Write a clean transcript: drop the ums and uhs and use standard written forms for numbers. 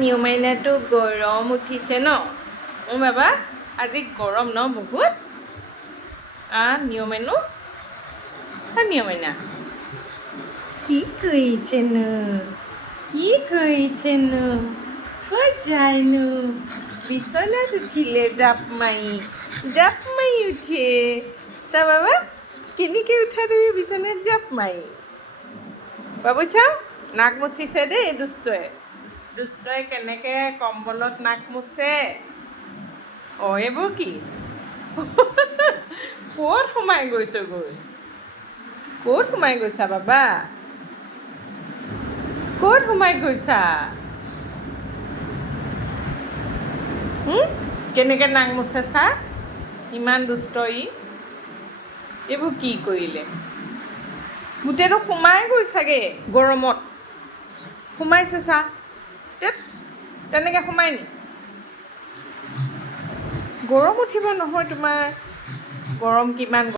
নিয়মাইনাটো গৰম উঠিছে ন বাবা আজি গৰম ন বহুত নিয়মাইনো নিয়মাইনা কি কৰিছেনো ক'ত যায়নো বিচনাত উঠিলে জাপ মাৰি উঠে চা বাবা কেনেকৈ উঠা তুমি বিচনাত জাপ মাৰি বাবু চাওঁ নাক মুচিছে দেই দুষ্টই কেনেকৈ কম্বলত নাক মুচে এইবোৰ কি ক'ত সোমাই গৈছা বাবা ক'ত সোমাই গৈছা কেনেকৈ নাক মুচে চা ইমান দুষ্ট এইবোৰ কি কৰিলে গোটেইটো সোমাই গৈছাগে গৰমত সোমাইছে চা তেনেকৈ সোমাই নি গৰম উঠিব নহয় তোমাৰ গৰম কিমান